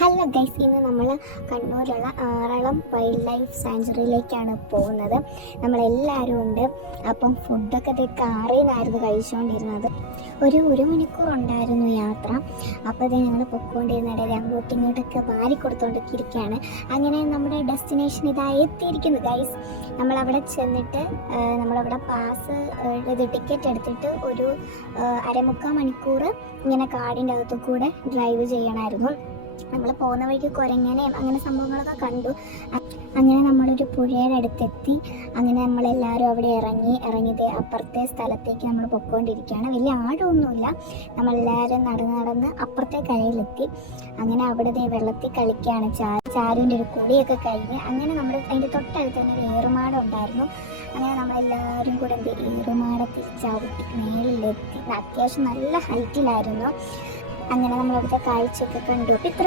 Hello guys, ഇന്ന് നമ്മൾ കണ്ണൂരുള്ള Aralam wild life സാങ്ച്വറിയിലേക്കാണ് പോകുന്നത്. നമ്മളെല്ലാവരും ഉണ്ട്. അപ്പം ഫുഡൊക്കെ കാറിൽ നിന്നായിരുന്നു കഴിച്ചുകൊണ്ടിരുന്നത്. ഒരു മണിക്കൂർ ഉണ്ടായിരുന്നു യാത്ര. അപ്പോൾ അത് ഞങ്ങൾ പൊയ്ക്കൊണ്ടിരുന്നിടയിൽ അങ്ങോട്ടും ഇങ്ങോട്ടൊക്കെ വാരി കൊടുത്തുകൊണ്ടിരിക്കുകയാണ്. അങ്ങനെ നമ്മുടെ ഡെസ്റ്റിനേഷൻ ഇതായി എത്തിയിരിക്കുന്നു ഗൈസ്. നമ്മളവിടെ ചെന്നിട്ട് നമ്മളവിടെ പാസ് ടിക്കറ്റ് എടുത്തിട്ട് ഒരു അരമുക്കാൽ മണിക്കൂർ ഇങ്ങനെ കാടിൻ്റെ അകത്തു കൂടെ ഡ്രൈവ് ചെയ്യണമായിരുന്നു. നമ്മൾ പോകുന്ന വഴിക്ക് കുരങ്ങനെയും അങ്ങനെ സംഭവങ്ങളൊക്കെ കണ്ടു. അങ്ങനെ നമ്മളൊരു പുഴയുടെ അടുത്തെത്തി. അങ്ങനെ നമ്മളെല്ലാവരും അവിടെ ഇറങ്ങിയത് അപ്പുറത്തെ സ്ഥലത്തേക്ക് നമ്മൾ പൊയ്ക്കൊണ്ടിരിക്കുകയാണ്. വലിയ ആഴമൊന്നുമില്ല. നമ്മളെല്ലാവരും നടന്ന് അപ്പുറത്തെ കരയിലെത്തി. അങ്ങനെ അവിടെ വെള്ളത്തിൽ കളിക്കുകയാണ്. ചാരുവിൻ്റെ ഒരു കുളിയൊക്കെ കഴിഞ്ഞ് അങ്ങനെ നമ്മൾ അതിൻ്റെ തൊട്ടടുത്ത് തന്നെ ഒരു ഏറുമാടം ഉണ്ടായിരുന്നു. അങ്ങനെ നമ്മളെല്ലാവരും കൂടെ ഏറുമാടത്തിൽ ചവിട്ടി മേളിലെത്തി. അത്യാവശ്യം നല്ല ഹൈറ്റിലായിരുന്നു. അങ്ങനെ നമ്മളവിടുത്തെ കാഴ്ചയൊക്കെ കണ്ടു. ഇത്ര